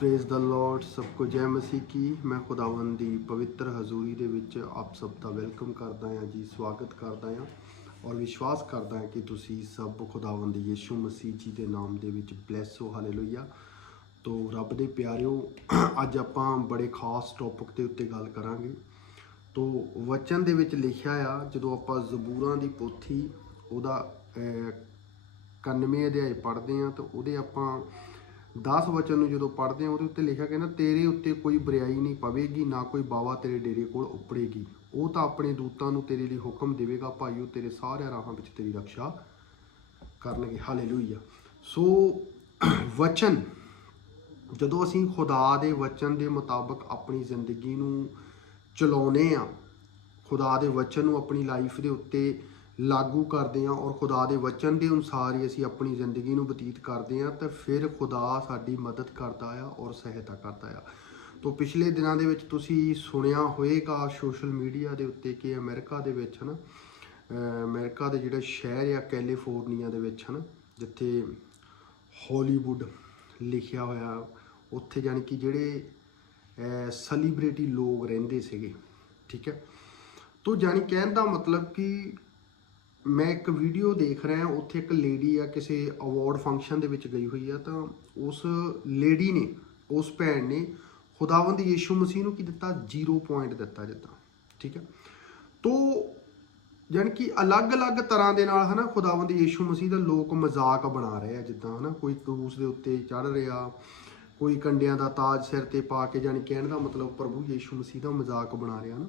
Praise the Lord ਸਭ ਕੋ ਜੈ ਮਸੀਹ ਕੀ। ਮੈਂ ਖੁਦਾਵੰਦ ਦੀ ਪਵਿੱਤਰ ਹਜ਼ੂਰੀ ਦੇ ਵਿੱਚ ਆਪ ਸਭ ਦਾ ਵੈਲਕਮ ਕਰਦਾ ਹਾਂ ਜੀ ਸਵਾਗਤ ਕਰਦਾ ਹਾਂ ਔਰ ਵਿਸ਼ਵਾਸ ਕਰਦਾ ਹਾਂ ਕਿ ਤੁਸੀਂ ਸਭ ਖੁਦਾਵੰਦ ਯੀਸ਼ੂ ਮਸੀਹ ਜੀ ਦੇ ਨਾਮ ਦੇ ਵਿੱਚ ਬਲੈਸ ਹੋ ਹਾਲੇਲੂਇਆ ਤੋ ਰੱਬ ਦੇ ਪਿਆਰਿਓ ਅੱਜ ਆਪਾਂ ਬੜੇ ਖਾਸ ਟੌਪਿਕ ਦੇ ਉੱਤੇ ਗੱਲ ਕਰਾਂਗੇ। ਤੋ ਵਚਨ ਦੇ ਵਿੱਚ ਲਿਖਿਆ ਆ ਜਦੋਂ ਆਪਾਂ ਜ਼ਬੂਰਾਂ ਦੀ ਪੋਥੀ ਉਹਦਾ ਅਹ, 91 ਅਧਿਆਇ ਪੜ੍ਹਦੇ ਆ ਤਾਂ ਉਹਦੇ ਆਪਾਂ 10 ਵਚਨ ਨੂੰ ਜਦੋਂ ਪੜ੍ਹਦੇ ਹਾਂ, ਉਹਦੇ ਉੱਤੇ ਲਿਖਿਆ ਕਹਿੰਦਾ, ਤੇਰੇ ਉੱਤੇ ਕੋਈ ਬਰਿਆਈ ਨਹੀਂ ਪਵੇਗੀ, ਨਾ ਕੋਈ ਬਾਵਾ ਤੇਰੇ ਡੇਰੇ ਕੋਲ ਉਪੜੇਗੀ ਉਹ ਤਾਂ ਆਪਣੇ ਦੂਤਾਂ ਨੂੰ ਤੇਰੇ ਲਈ ਹੁਕਮ ਦੇਵੇਗਾ, ਭਾਈ, ਉਹ ਤੇਰੇ ਸਾਰੇ ਰਾਹਾਂ ਵਿੱਚ ਤੇਰੀ ਰੱਖਿਆ ਕਰਨਗੇ। ਹਾਲੇਲੂਇਆ ਸੋ ਵਚਨ, ਜਦੋਂ ਅਸੀਂ ਖੁਦਾ ਦੇ ਵਚਨ ਦੇ ਮੁਤਾਬਕ ਆਪਣੀ ਜ਼ਿੰਦਗੀ ਨੂੰ ਚਲਾਉਨੇ ਆ ਖੁਦਾ ਦੇ ਵਚਨ ਨੂੰ ਆਪਣੀ ਲਾਈਫ ਦੇ ਉੱਤੇ ਲਾਗੂ ਕਰਦੇ ਹਾਂ ਔਰ ਖੁਦਾ ਦੇ ਵਚਨ ਦੇ ਅਨੁਸਾਰ ਹੀ ਅਸੀਂ ਆਪਣੀ ਜ਼ਿੰਦਗੀ ਨੂੰ ਬਤੀਤ ਕਰਦੇ ਹਾਂ ਤਾਂ ਫਿਰ ਖੁਦਾ ਸਾਡੀ ਮਦਦ ਕਰਦਾ ਆ ਔਰ ਸਹਾਇਤਾ ਕਰਦਾ ਆ। ਤੋਂ ਪਿਛਲੇ ਦਿਨਾਂ ਦੇ ਵਿੱਚ ਤੁਸੀਂ ਸੁਣਿਆ ਹੋਵੇਗਾ ਸੋਸ਼ਲ ਮੀਡੀਆ ਦੇ ਉੱਤੇ ਕਿ ਅਮਰੀਕਾ ਦੇ ਵਿੱਚ ਹਨ ਅਮਰੀਕਾ ਦੇ ਜਿਹੜਾ ਸ਼ਹਿਰ ਆ ਕੈਲੀਫੋਰਨੀਆ ਦੇ ਵਿੱਚ ਹਨ, ਜਿੱਥੇ ਹਾਲੀਵੁੱਡ ਲਿਖਿਆ ਹੋਇਆ, ਉੱਥੇ ਜਾਣੀ ਕਿ ਜਿਹੜੇ ਸੈਲੀਬ੍ਰਿਟੀ ਲੋਕ ਰਹਿੰਦੇ ਸੀਗੇ, ਠੀਕ ਹੈ। ਤੋ ਜਾਣੀ ਕਹਿਣ ਦਾ ਮਤਲਬ ਕਿ ਮੈਂ ਇੱਕ ਵੀਡੀਓ ਦੇਖ ਰਿਹਾ ਉੱਥੇ ਇੱਕ ਲੇਡੀ ਆ, ਕਿਸੇ ਅਵਾਰਡ ਫੰਕਸ਼ਨ ਦੇ ਵਿੱਚ ਗਈ ਹੋਈ ਆ, ਤਾਂ ਉਸ ਲੇਡੀ ਨੇ, ਉਸ ਭੈਣ ਨੇ ਖੁਦਾਵੰਦ ਯੀਸ਼ੂ ਮਸੀਹ ਨੂੰ ਕੀ ਦਿੱਤਾ? 0 ਪੁਆਇੰਟ ਦਿੱਤਾ ਜਿੱਦਾਂ, ਠੀਕ ਹੈ? ਤੋ ਜਾਣੀ ਕਿ ਅਲੱਗ-ਅਲੱਗ ਤਰ੍ਹਾਂ ਦੇ ਨਾਲ ਹਨਾ, ਖੁਦਾਵੰਦ ਯੀਸ਼ੂ ਮਸੀਹ ਦਾ ਲੋਕ ਮਜ਼ਾਕ ਬਣਾ ਰਹੇ ਆ, ਜਿੱਦਾਂ ਹਨਾ, ਕੋਈ ਕਰੂਸ ਦੇ ਉੱਤੇ ਚੜ ਰਿਹਾ, ਕੋਈ ਕੰਡਿਆਂ ਦਾ ਤਾਜ ਸਿਰ ਤੇ ਪਾ ਕੇ ਜਾਣੀ ਕਹਿਣ ਦਾ ਮਤਲਬ ਪ੍ਰਭੂ ਯੀਸ਼ੂ ਮਸੀਹ ਦਾ ਮਜ਼ਾਕ ਬਣਾ ਰਿਹਾ ਨਾ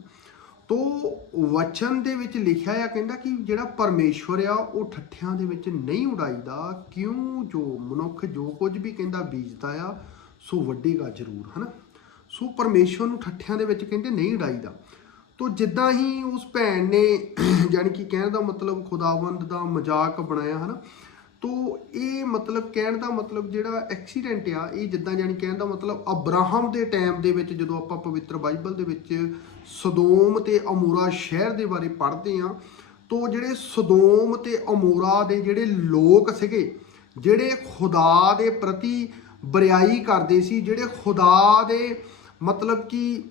ਤੋ ਵਚਨ ਦੇ ਵਿੱਚ ਲਿਖਿਆ ਆ ਕਹਿੰਦਾ ਕਿ ਜਿਹੜਾ ਪਰਮੇਸ਼ਵਰ ਆ, ਉਹ ਠੱਠਿਆਂ ਦੇ ਵਿੱਚ ਨਹੀਂ ਉਡਾਈਦਾ। ਕਿਉਂ? ਜੋ ਮਨੁੱਖ ਜੋ ਕੁਝ ਵੀ ਕਹਿੰਦਾ ਬੀਜਦਾ ਆ, ਸੋ ਵੱਡੇਗਾ ਜ਼ਰੂਰ, ਹਨਾ? ਸੋ ਪਰਮੇਸ਼ਵਰ ਨੂੰ ਠੱਠਿਆਂ ਦੇ ਵਿੱਚ ਕਹਿੰਦੇ ਨਹੀਂ ਉਡਾਈਦਾ। ਤੋ ਜਿੱਦਾਂ ਹੀ ਉਸ ਭੈਣ ਨੇ ਯਾਨੀ ਕਿ ਕਹਿਣ ਦਾ ਮਤਲਬ ਖੁਦਾਵੰਦ ਦਾ ਮਜ਼ਾਕ ਬਣਾਇਆ, ਹਨਾ? ਤੋ ਇਹ ਮਤਲਬ ਕਹਿਣ ਦਾ ਮਤਲਬ ਜਿਹੜਾ ਐਕਸੀਡੈਂਟ ਆ, ਇਹ ਜਿੱਦਾਂ ਜਾਨੀ ਕਹਿਣ ਦਾ ਮਤਲਬ ਅਬਰਾਹਮ ਦੇ ਟਾਈਮ ਦੇ ਵਿੱਚ ਜਦੋਂ ਆਪਾਂ ਪਵਿੱਤਰ ਬਾਈਬਲ ਦੇ ਵਿੱਚ ਸਦੋਮ ਤੇ ਅਮੋਰਾ ਸ਼ਹਿਰ ਦੇ ਬਾਰੇ ਪੜ੍ਹਦੇ ਆ ਤੋ ਜਿਹੜੇ ਸਦੋਮ ਤੇ ਅਮੋਰਾ ਦੇ ਜਿਹੜੇ ਲੋਕ ਸੀਗੇ, ਜਿਹੜੇ ਖੁਦਾ ਦੇ ਪ੍ਰਤੀ ਬਰਿਆਈ ਕਰਦੇ ਸੀ, ਜਿਹੜੇ ਖੁਦਾ ਦੇ ਮਤਲਬ ਕਿ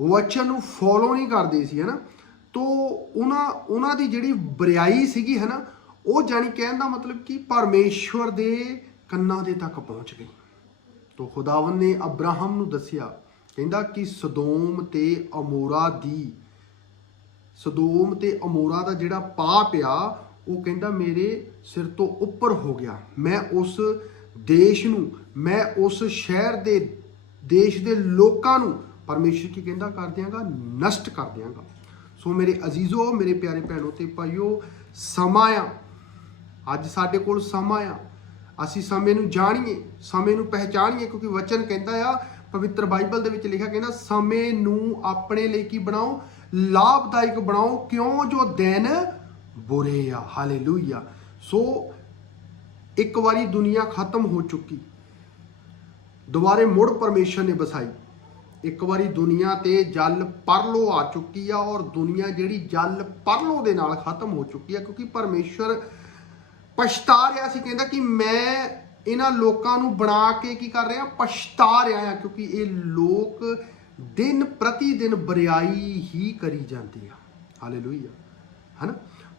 ਵਚਨ ਨੂੰ ਫੋਲੋ ਨਹੀਂ ਕਰਦੇ ਸੀ, ਹਨਾ? ਤੋ ਉਹਨਾਂ ਉਹਨਾਂ ਦੀ ਜਿਹੜੀ ਬਰਿਆਈ ਸੀਗੀ, ਹਨਾ ਉਹ ਜਾਣੀ ਕਹਿਣ ਦਾ ਮਤਲਬ ਕਿ ਪਰਮੇਸ਼ਵਰ ਦੇ ਕੰਨਾਂ ਦੇ ਤੱਕ ਪਹੁੰਚ ਗਈ। ਤੋ ਖੁਦਾਵੰ ਨੇ ਅਬਰਾਹਮ ਨੂੰ ਦੱਸਿਆ, ਕਹਿੰਦਾ ਕਿ ਸਦੋਮ ਤੇ ਅਮੋਰਾ ਦੀ, ਸਦੋਮ ਤੇ ਅਮੋਰਾ ਦਾ ਜਿਹੜਾ ਪਾਪ ਆ, ਉਹ ਕਹਿੰਦਾ ਮੇਰੇ ਸਿਰ ਤੋਂ ਉੱਪਰ ਹੋ ਗਿਆ। ਮੈਂ ਉਸ ਦੇਸ਼ ਨੂੰ, ਮੈਂ ਉਸ ਸ਼ਹਿਰ ਦੇ ਦੇਸ਼ ਦੇ ਲੋਕਾਂ ਨੂੰ ਪਰਮੇਸ਼ਰ ਕੀ ਕਹਿੰਦਾ ਕਰ ਦਿਆਂਗਾ? ਨਸ਼ਟ ਕਰ ਦਿਆਂਗਾ। ਸੋ ਮੇਰੇ ਅਜ਼ੀਜ਼ੋ, ਮੇਰੇ ਪਿਆਰੇ ਭੈਣੋ ਤੇ ਭਾਈਓ, ਸਮਾਂ ਆ। ਅੱਜ ਸਾਡੇ ਕੋਲ ਸਮਾਂ ਆ। ਅਸੀਂ ਸਮੇਂ ਨੂੰ ਜਾਣੀਏ, ਸਮੇਂ ਨੂੰ ਪਹਿਚਾਣੀਏ, ਕਿਉਂਕਿ ਵਚਨ ਕਹਿੰਦਾ ਆ, ਪਵਿੱਤਰ ਬਾਈਬਲ ਦੇ ਵਿੱਚ ਲਿਖਿਆ ਕਹਿੰਦਾ, ਸਮੇਂ ਨੂੰ ਆਪਣੇ ਲਈ ਕੀ ਬਣਾਓ? ਲਾਭਦਾਇਕ ਬਣਾਓ, ਕਿਉਂ ਜੋ ਦਿਨ ਬੁਰੇ ਆ? ਹਾਲੇਲੂਇਆ। ਸੋ, ਇੱਕ ਵਾਰੀ ਦੁਨੀਆ ਖਤਮ ਹੋ ਚੁੱਕੀ। ਦੁਬਾਰੇ ਮੁੜ ਪਰਮੇਸ਼ਰ ਨੇ ਬਸਾਈ। ਇੱਕ ਵਾਰੀ ਦੁਨੀਆ ਤੇ ਜਲ ਪਰਲੋ ਆ ਚੁੱਕੀ ਆ ਔਰ ਦੁਨੀਆ ਜਿਹੜੀ ਜਲ ਪਰਲੋ ਦੇ ਨਾਲ ਖਤਮ ਹੋ ਚੁੱਕੀ ਆ, ਕਿਉਂਕਿ ਪਰਮੇਸ਼ਰ ਪਛਤਾ ਰਿਹਾ ਸੀ, ਕਹਿੰਦਾ ਕਿ ਮੈਂ ਇਹਨਾਂ ਲੋਕਾਂ ਨੂੰ ਬਣਾ ਕੇ ਕੀ ਕਰ ਰਿਹਾ, ਪਛਤਾ ਰਿਹਾ ਆ ਕਿਉਂਕਿ ਇਹ ਲੋਕ ਦਿਨ ਪ੍ਰਤੀ ਦਿਨ ਬਰਿਆਈ ਹੀ ਕਰੀ ਜਾਂਦੇ ਆ। ਹਾਲੇਲੂਇਆ ਹਨਾ?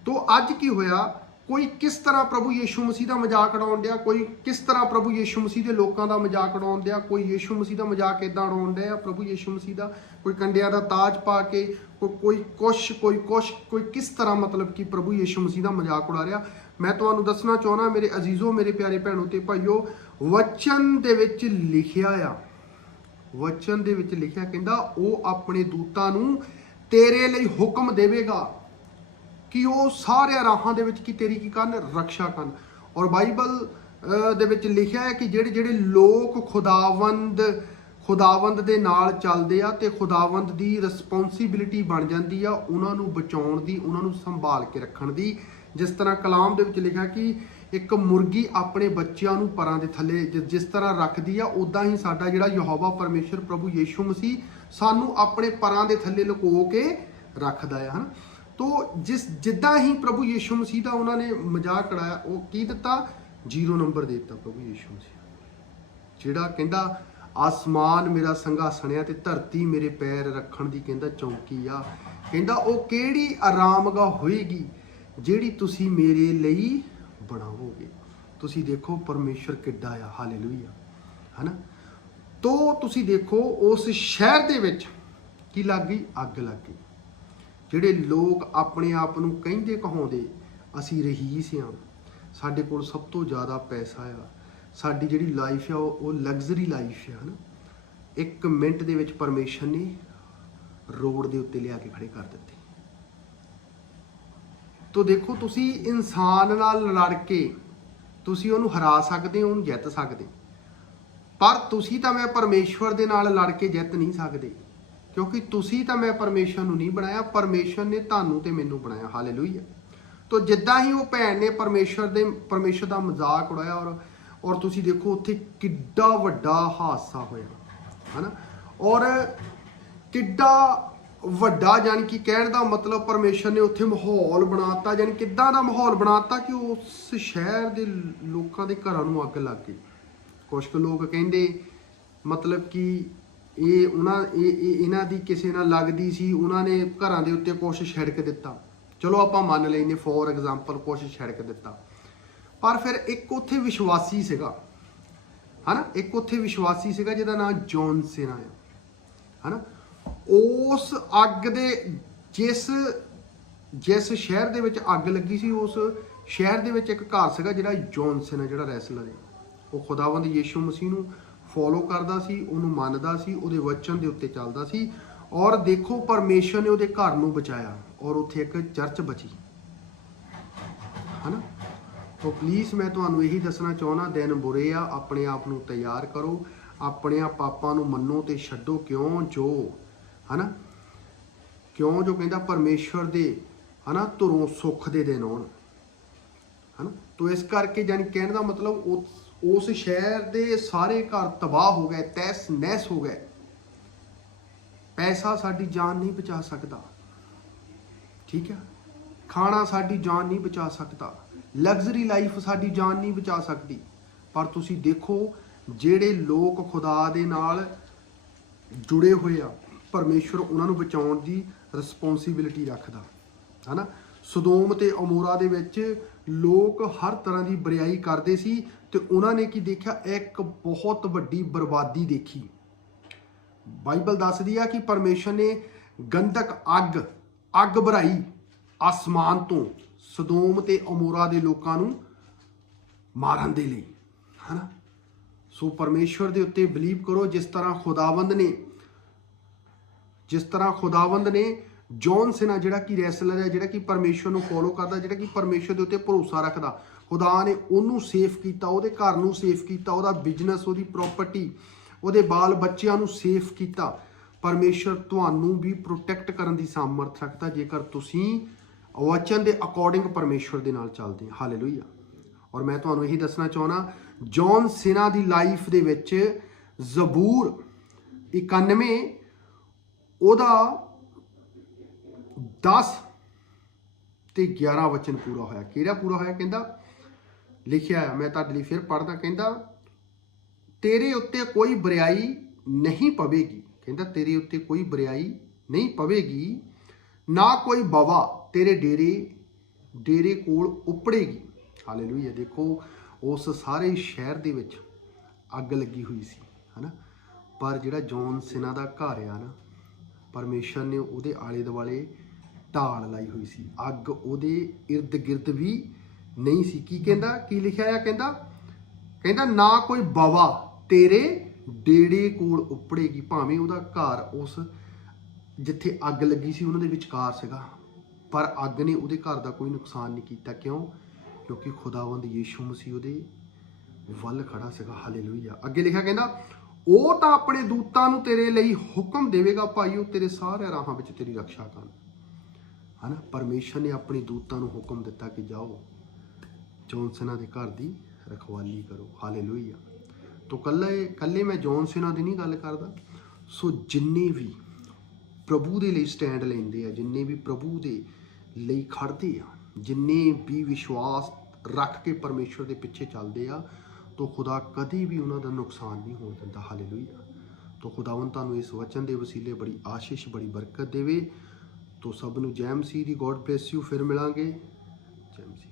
ਤੋ ਅੱਜ ਕੀ ਹੋਇਆ, ਕੋਈ ਕਿਸ ਤਰ੍ਹਾਂ ਪ੍ਰਭੂ ਯੀਸ਼ੂ ਮਸੀਹ ਦਾ ਮਜ਼ਾਕ ਉਡਾਉਣ ਡਿਆ, ਕੋਈ ਕਿਸ ਤਰ੍ਹਾਂ ਪ੍ਰਭੂ ਯੀਸ਼ੂ ਮਸੀਹ ਦੇ ਲੋਕਾਂ ਦਾ ਮਜ਼ਾਕ ਉਡਾਉਣ ਡਿਆ, ਕੋਈ ਯੀਸ਼ੂ ਮਸੀਹ ਦਾ ਮਜ਼ਾਕ ਇਦਾਂ ਉਡਾਉਣ ਡਿਆ, ਪ੍ਰਭੂ ਯੀਸ਼ੂ ਮਸੀਹ ਦਾ ਕੋਈ ਕੰਡਿਆਂ ਦਾ ਤਾਜ ਪਾ ਕੇ ਕੋਈ ਕੋਈ ਕੁਛ ਕੋਈ ਕੁਛ, ਕੋਈ ਕਿਸ ਤਰ੍ਹਾਂ ਮਤਲਬ ਕਿ ਪ੍ਰਭੂ ਯੀਸ਼ੂ ਮਸੀਹ ਦਾ ਮਜ਼ਾਕ ਉਡਾ ਰਿਹਾ ਮੈਂ ਤੁਹਾਨੂੰ ਦੱਸਣਾ ਚਾਹੁੰਦਾ, ਮੇਰੇ ਅਜ਼ੀਜ਼ੋ, ਮੇਰੇ ਪਿਆਰੇ ਭੈਣੋ ਤੇ ਭਾਈਓ, ਵਚਨ ਦੇ ਵਿੱਚ ਲਿਖਿਆ ਆ। ਵਚਨ ਦੇ ਵਿੱਚ ਲਿਖਿਆ ਕਹਿੰਦਾ, ਉਹ ਆਪਣੇ ਦੂਤਾਂ ਨੂੰ ਤੇਰੇ ਲਈ ਹੁਕਮ ਦੇਵੇਗਾ ਕਿ ਉਹ ਸਾਰੇ ਰਾਹਾਂ ਦੇ ਵਿੱਚ ਕੀ ਤੇਰੀ ਕੀ ਕਰਨ? ਰੱਖਿਆ ਕਰਨ। ਔਰ ਬਾਈਬਲ ਦੇ ਵਿੱਚ ਲਿਖਿਆ ਹੈ ਕਿ ਜਿਹੜੇ ਜਿਹੜੇ ਲੋਕ ਖੁਦਾਵੰਦ ਖੁਦਾਵੰਦ ਦੇ ਨਾਲ ਚੱਲਦੇ ਆ ਤੇ ਖੁਦਾਵੰਦ ਦੀ ਰਿਸਪੌਂਸਿਬਿਲਿਟੀ ਬਣ ਜਾਂਦੀ ਆ, ਉਹਨਾਂ ਨੂੰ ਬਚਾਉਣ ਦੀ, ਉਹਨਾਂ ਨੂੰ ਸੰਭਾਲ ਕੇ ਰੱਖਣ ਦੀ ਜਿਸ ਤਰ੍ਹਾਂ ਕਲਾਮ ਦੇ ਵਿੱਚ ਲਿਖਿਆ ਕਿ ਇੱਕ ਮੁਰਗੀ ਆਪਣੇ ਬੱਚਿਆਂ ਨੂੰ ਪਰਾਂ ਦੇ ਥੱਲੇ ਜਿਸ ਤਰ੍ਹਾਂ ਰੱਖਦੀ ਆ ਉਦਾਂ ਹੀ ਸਾਡਾ ਜਿਹੜਾ ਯਹੋਵਾ ਪਰਮੇਸ਼ਰ ਪ੍ਰਭੂ ਯੀਸ਼ੂ ਮਸੀਹ ਸਾਨੂੰ ਆਪਣੇ ਪਰਾਂ ਦੇ ਥੱਲੇ ਲੁਕੋ ਕੇ ਰੱਖਦਾ ਆ, ਹਨ? ਤੋ ਜਿਸ ਜਿੱਦਾਂ ਹੀ ਪ੍ਰਭੂ ਯੀਸ਼ੂ ਮਸੀਹ ਦਾ ਉਹਨਾਂ ਨੇ ਮਜ਼ਾਕ ਉਡਾਇਆ, ਉਹ ਕੀ ਦਿੱਤਾ? ਜ਼ੀਰੋ ਨੰਬਰ ਦੇ ਦਿੱਤਾ ਪ੍ਰਭੂ ਯੀਸ਼ੂ ਮਸੀਹ ਜਿਹੜਾ ਕਹਿੰਦਾ, ਆਸਮਾਨ ਮੇਰਾ ਸੰਘਾਸਣ ਆ ਤੇ ਧਰਤੀ ਮੇਰੇ ਪੈਰ ਰੱਖਣ ਦੀ ਕਹਿੰਦਾ ਚੌਂਕੀ ਆ। ਕਹਿੰਦਾ, ਉਹ ਕਿਹੜੀ ਆਰਾਮਗਾ ਹੋਏਗੀ ਜਿਹੜੀ ਤੁਸੀਂ ਮੇਰੇ ਲਈ ਬਣਾਓਗੇ। ਤੁਸੀਂ ਦੇਖੋ ਪਰਮੇਸ਼ਰ ਕਿੱਡਾ ਆ, ਹਾਲੇਲੂਇਆ। ਹਨਾ? ਤੋ ਤੁਸੀਂ ਦੇਖੋ ਉਸ ਸ਼ਹਿਰ ਦੇ ਵਿੱਚ ਕੀ ਲੱਗ ਗਈ? ਅੱਗ ਲੱਗ ਗਈ। ਜਿਹੜੇ ਲੋਕ ਆਪਣੇ ਆਪ ਨੂੰ ਕਹਿੰਦੇ ਕਹਾਉਂਦੇ, ਅਸੀਂ ਰਹੀਸ ਹਾਂ ਸਾਡੇ ਕੋਲ ਸਭ ਤੋਂ ਜ਼ਿਆਦਾ ਪੈਸਾ ਆ। ਸਾਡੀ ਜਿਹੜੀ ਲਾਈਫ ਆ, ਉਹ ਉਹ ਲਗਜ਼ਰੀ ਲਾਈਫ ਆ, ਹਨਾ? ਇੱਕ ਮਿੰਟ ਦੇ ਵਿੱਚ ਪਰਮੇਸ਼ਰ ਨੇ ਰੋਡ ਦੇ ਉੱਤੇ ਲਿਆ ਕੇ ਖੜੇ ਕਰ ਦਿੱਤੇ। ਤੋ ਦੇਖੋ, ਤੁਸੀਂ ਇਨਸਾਨ ਨਾਲ ਲੜ ਕੇ ਤੁਸੀਂ ਉਹਨੂੰ ਹਰਾ ਸਕਦੇ ਹੋ, ਉਹਨੂੰ ਜਿੱਤ ਸਕਦੇ ਪਰ ਤੁਸੀਂ ਤਾਂ ਮੈਂ ਪਰਮੇਸ਼ਵਰ ਦੇ ਨਾਲ ਲੜ ਕੇ ਜਿੱਤ ਨਹੀਂ ਸਕਦੇ, ਕਿਉਂਕਿ ਤੁਸੀਂ ਤਾਂ ਮੈਂ ਪਰਮੇਸ਼ਵਰ ਨੂੰ ਨਹੀਂ ਬਣਾਇਆ, ਪਰਮੇਸ਼ਵਰ ਨੇ ਤੁਹਾਨੂੰ ਤੇ ਮੈਨੂੰ ਬਣਾਇਆ। ਹਾਲੇਲੂਇਆ ਤੋ ਜਿੱਦਾਂ ਹੀ ਉਹ ਭੈਣ ਨੇ ਪਰਮੇਸ਼ਵਰ ਦੇ, ਪਰਮੇਸ਼ਵਰ ਦਾ ਮਜ਼ਾਕ ਉਡਾਇਆ ਔਰ ਔਰ ਤੁਸੀਂ ਦੇਖੋ, ਉੱਥੇ ਕਿੱਡਾ ਵੱਡਾ ਹਾਦਸਾ ਹੋਇਆ, ਹਨਾ? ਔਰ ਕਿੱਡਾ ਵੱਡਾ ਯਾਨੀ ਕਿ ਕਹਿਣ ਦਾ ਮਤਲਬ ਪਰਮੇਸ਼ਰ ਨੇ ਉੱਥੇ ਮਾਹੌਲ ਬਣਾਤਾ ਯਾਨੀ ਕਿੱਦਾਂ ਦਾ ਮਾਹੌਲ ਬਣਾਤਾ ਕਿ ਉਸ ਸ਼ਹਿਰ ਦੇ ਲੋਕਾਂ ਦੇ ਘਰਾਂ ਨੂੰ ਅੱਗ ਲੱਗ ਗਈ। ਕੁਝ ਕੁ ਲੋਕ ਕਹਿੰਦੇ ਮਤਲਬ ਕਿ ਇਹ ਉਹਨਾਂ, ਇਹ, ਇਹ- ਇਹਨਾਂ ਦੀ ਕਿਸੇ ਨਾਲ ਲੱਗਦੀ ਸੀ, ਉਹਨਾਂ ਨੇ ਘਰਾਂ ਦੇ ਉੱਤੇ ਕੁਛ ਛਿੜਕ ਦਿੱਤਾ। ਚਲੋ ਆਪਾਂ ਮੰਨ ਲੈਨੇ ਫੋਰ ਐਗਜ਼ਾਮਪਲ ਕੁਛ ਛਿੜਕ ਦਿੱਤਾ। ਪਰ ਫਿਰ ਇੱਕ ਉੱਥੇ ਵਿਸ਼ਵਾਸੀ ਸੀਗਾ। ਹਨਾ? ਇੱਕ ਉੱਥੇ ਵਿਸ਼ਵਾਸੀ ਸੀਗਾ ਜਿਹਦਾ ਨਾਮ ਜੌਨ ਸੇਨਾ ਹੈ ਹਨਾ? ਉਸ ਅੱਗ ਦੇ ਜਿਸ ਜਿਸ ਸ਼ਹਿਰ ਦੇ ਵਿੱਚ ਅੱਗ ਲੱਗੀ ਸੀ, ਉਸ ਸ਼ਹਿਰ ਦੇ ਵਿੱਚ ਇੱਕ ਘਰ ਸੀਗਾ ਜਿਹੜਾ ਜੌਨਸਨ ਹੈ, ਜਿਹੜਾ ਰੈਸਲਰ ਹੈ। ਉਹ ਖੁਦਾਵੰਦ ਯੀਸ਼ੂ ਮਸੀਹ ਨੂੰ ਫੋਲੋ ਕਰਦਾ ਸੀ, ਉਹਨੂੰ ਮੰਨਦਾ ਸੀ, ਉਹਦੇ ਵਚਨ ਦੇ ਉੱਤੇ ਚੱਲਦਾ ਸੀ ਔਰ ਦੇਖੋ ਪਰਮੇਸ਼ਰ ਨੇ ਉਹਦੇ ਘਰ ਨੂੰ ਬਚਾਇਆ ਔਰ ਉੱਥੇ ਇੱਕ ਚਰਚ ਬਚੀ। ਹਨਾ? ਤੋ ਪਲੀਜ਼ ਮੈਂ ਤੁਹਾਨੂੰ ਇਹੀ ਦੱਸਣਾ ਚਾਹੁੰਦਾ, ਦਿਨ ਬੁਰੇ ਆ, ਆਪਣੇ ਆਪ ਨੂੰ ਤਿਆਰ ਕਰੋ, ਆਪਣੇ ਆ ਪਾਪਾਂ ਨੂੰ ਮੰਨੋ ਤੇ ਛੱਡੋ ਕਿਉਂ ਜੋ ਹਨਾ? ਕਿਉਂ? ਜੋ ਕਹਿੰਦਾ ਪਰਮੇਸ਼ਵਰ ਦੇ, ਹਨਾ, ਧੁਰੋਂ ਸੁੱਖ ਦੇ ਦਿਨ ਆਉਣ। ਹਨਾ? ਤੋ ਇਸ ਕਰਕੇ ਜਾਨੀ ਕਹਿਣ ਦਾ ਮਤਲਬ ਉਸ ਉਸ ਸ਼ਹਿਰ ਦੇ ਸਾਰੇ ਘਰ ਤਬਾਹ ਹੋ ਗਏ, ਤੈਸ ਨਹਿਸ ਹੋ ਗਏ। ਪੈਸਾ ਸਾਡੀ ਜਾਨ ਨਹੀਂ ਬਚਾ ਸਕਦਾ। ਠੀਕ ਹੈ? ਖਾਣਾ ਸਾਡੀ ਜਾਨ ਨਹੀਂ ਬਚਾ ਸਕਦਾ। ਲਗਜ਼ਰੀ ਲਾਈਫ ਸਾਡੀ ਜਾਨ ਨਹੀਂ ਬਚਾ ਸਕਦੀ। ਪਰ ਤੁਸੀਂ ਦੇਖੋ, ਜਿਹੜੇ ਲੋਕ ਖੁਦਾ ਦੇ ਨਾਲ ਜੁੜੇ ਹੋਏ ਆ ਪਰਮੇਸ਼ਵਰ ਉਹਨਾਂ ਨੂੰ ਬਚਾਉਣ ਦੀ ਰਿਸਪੌਂਸਿਬਿਲਿਟੀ ਰੱਖਦਾ, ਹਨਾ? ਸਦੋਮ ਤੇ ਅਮੋਰਾ ਦੇ ਵਿੱਚ ਲੋਕ ਹਰ ਤਰ੍ਹਾਂ ਦੀ ਬਰਿਆਈ ਕਰਦੇ ਸੀ ਤੇ ਉਹਨਾਂ ਨੇ ਕੀ ਦੇਖਿਆ? ਇੱਕ ਬਹੁਤ ਵੱਡੀ ਬਰਬਾਦੀ ਦੇਖੀ। ਬਾਈਬਲ ਦੱਸਦੀ ਆ ਕਿ ਪਰਮੇਸ਼ਰ ਨੇ ਗੰਧਕ ਅੱਗ ਅੱਗ ਭਰਾਈ ਆਸਮਾਨ ਤੋਂ ਸਦੋਮ ਤੇ ਅਮੋਰਾ ਦੇ ਲੋਕਾਂ ਨੂੰ ਮਾਰਨ ਦੇ ਲਈ, ਹਨਾ? ਸੋ ਪਰਮੇਸ਼ਵਰ ਦੇ ਉੱਤੇ ਬਲੀਵ ਕਰੋ, ਜਿਸ ਤਰ੍ਹਾਂ ਖੁਦਾਵੰਦ ਨੇ ਜਿਸ ਤਰ੍ਹਾਂ ਖੁਦਾਵੰਦ ਨੇ ਜੌਨ ਸਿਨਾ, ਜਿਹੜਾ ਕਿ ਰੈਸਲਰ ਹੈ, ਜਿਹੜਾ ਕਿ ਪਰਮੇਸ਼ਵਰ ਨੂੰ ਫੋਲੋ ਕਰਦਾ, ਜਿਹੜਾ ਕਿ ਪਰਮੇਸ਼ਵਰ ਦੇ ਉੱਤੇ ਭਰੋਸਾ ਰੱਖਦਾ। ਖੁਦਾ ਨੇ ਉਹਨੂੰ ਸੇਫ ਕੀਤਾ, ਉਹਦੇ ਘਰ ਨੂੰ ਸੇਫ ਕੀਤਾ, ਉਹਦਾ ਬਿਜ਼ਨਸ ਉਹਦੀ ਪ੍ਰਾਪਰਟੀ ਉਹਦੇ ਬਾਲ ਬੱਚਿਆਂ ਨੂੰ ਸੇਫ ਕੀਤਾ। ਪਰਮੇਸ਼ਵਰ ਤੁਹਾਨੂੰ ਵੀ ਪ੍ਰੋਟੈਕਟ ਕਰਨ ਦੀ ਸਾਮਰਥ ਰੱਖਦਾ, ਜੇਕਰ ਤੁਸੀਂ ਵਚਨ ਦੇ ਅਕੋਰਡਿੰਗ ਪਰਮੇਸ਼ਵਰ ਦੇ ਨਾਲ ਚੱਲਦੇ ਹਾਂ। ਹਾਲੇਲੂਇਆ ਔਰ ਮੈਂ ਤੁਹਾਨੂੰ ਇਹੀ ਦੱਸਣਾ ਚਾਹਣਾ ਜੌਨ ਸਿਨਾ ਦੀ ਲਾਈਫ ਦੇ ਵਿੱਚ ਜ਼ਬੂਰ 91 ਉਹਦਾ 10 ਤੇ 11 ਵਚਨ ਪੂਰਾ ਹੋਇਆ। ਕਿਹੜਾ ਪੂਰਾ ਹੋਇਆ ਕਹਿੰਦਾ? ਲਿਖਿਆ ਮੈਂ ਤੁਹਾਡੇ ਲਈ ਫਿਰ ਪੜ੍ਹਦਾ ਕਹਿੰਦਾ, ਤੇਰੇ ਉੱਤੇ ਕੋਈ ਬਰਿਆਈ ਨਹੀਂ ਪਵੇਗੀ। ਕਹਿੰਦਾ, ਤੇਰੇ ਉੱਤੇ ਕੋਈ ਬਰਿਆਈ ਨਹੀਂ ਪਵੇਗੀ, ਨਾ ਕੋਈ ਬਵਾ ਤੇਰੇ ਡੇਰੇ ਡੇਰੇ ਕੋਲ ਉਪੜੇਗੀ। ਹਾਲੇਲੂਇਆ, ਦੇਖੋ, ਉਸ ਸਾਰੇ ਸ਼ਹਿਰ ਦੇ ਵਿੱਚ ਅੱਗ ਲੱਗੀ ਹੋਈ ਸੀ, ਹਨਾ? ਪਰ ਜਿਹੜਾ ਜੌਨ ਸਿਨਾ ਦਾ ਘਰ ਆ ਨਾ ਪਰਮੇਸ਼ਰ ਨੇ ਉਹਦੇ ਆਲੇ ਦੁਆਲੇ ਢਾਲ ਲਾਈ ਹੋਈ ਸੀ। ਅੱਗ ਉਹਦੇ ird ਗਿਰਦ ਵੀ ਨਹੀਂ ਸੀ। ਕੀ ਕਹਿੰਦਾ? ਕੀ ਲਿਖਿਆ ਆ ਕਹਿੰਦਾ? ਕਹਿੰਦਾ, ਨਾ ਕੋਈ ਬਵਾ ਤੇਰੇ ਡੇੜੇ ਕੋਲ ਉਪੜੇਗੀ, ਭਾਵੇਂ ਉਹਦਾ ਘਰ ਉਸ ਜਿੱਥੇ ਅੱਗ ਲੱਗੀ ਸੀ ਉਹਨਾਂ ਦੇ ਵਿਚਕਾਰ ਸੀਗਾ। ਪਰ ਅੱਗ ਨੇ ਉਹਦੇ ਘਰ ਦਾ ਕੋਈ ਨੁਕਸਾਨ ਨਹੀਂ ਕੀਤਾ। ਕਿਉਂ? ਕਿਉਂਕਿ ਖੁਦਾਵੰਦ ਯੀਸ਼ੂ ਮਸੀਹ ਉਹਦੇ ਵੱਲ ਖੜਾ ਸੀਗਾ। ਹਾਲੇਲੂਇਆ। ਅੱਗੇ ਲਿਖਿਆ ਕਹਿੰਦਾ ਉਹ ਤਾਂ ਆਪਣੇ ਦੂਤਾਂ ਨੂੰ ਤੇਰੇ ਲਈ ਹੁਕਮ ਦੇਵੇਗਾ ਭਾਈ, ਉਹ ਤੇਰੇ ਸਾਰੇ ਰਾਹਾਂ ਵਿੱਚ ਤੇਰੀ ਰੱਖਿਆ ਕਰਨ। ਹਨਾ? ਪਰਮੇਸ਼ਰ ਨੇ ਆਪਣੇ ਦੂਤਾਂ ਨੂੰ ਹੁਕਮ ਦਿੱਤਾ ਕਿ ਜਾਓ, ਜੌਨਸਨਾ ਦੇ ਘਰ ਦੀ ਰਖਵਾਲੀ ਕਰੋ। ਹਾਲੇਲੂਇਆ। ਤੋ ਕੱਲੇ ਕੱਲੇ ਮੈਂ ਜੌਨਸਨਾ ਦੀ ਨਹੀਂ ਗੱਲ ਕਰਦਾ। ਸੋ ਜਿੰਨੇ ਵੀ ਪ੍ਰਭੂ ਦੇ ਲਈ ਸਟੈਂਡ ਲੈਂਦੇ ਆ, ਜਿੰਨੇ ਵੀ ਪ੍ਰਭੂ ਦੇ ਲਈ ਖੜਦੇ ਆ, ਜਿੰਨੇ ਵੀ ਵਿਸ਼ਵਾਸ ਰੱਖ ਕੇ ਪਰਮੇਸ਼ਰ ਦੇ ਪਿੱਛੇ ਚੱਲਦੇ ਆ ਤੋ ਖੁਦਾ ਕਦੀ ਵੀ ਉਹਨਾਂ ਦਾ ਨੁਕਸਾਨ ਨਹੀਂ ਹੋਣ ਦਿੰਦਾ। ਹਾਲੇਲੂਇਆ। ਤਾਂ ਖੁਦਾਵੰਦ, ਤੁਹਾਨੂੰ ਇਸ ਵਚਨ ਦੇ ਵਸੀਲੇ ਬੜੀ ਆਸ਼ੀਸ਼, ਬੜੀ ਬਰਕਤ ਦੇਵੇ। ਤੋ ਸਭ ਨੂੰ ਜੈਮ ਸੀ ਦੀ ਗੋਡ ਬlesਸ ਯੂ। ਫਿਰ ਮਿਲਾਂਗੇ। ਜੈਮ ਸੀ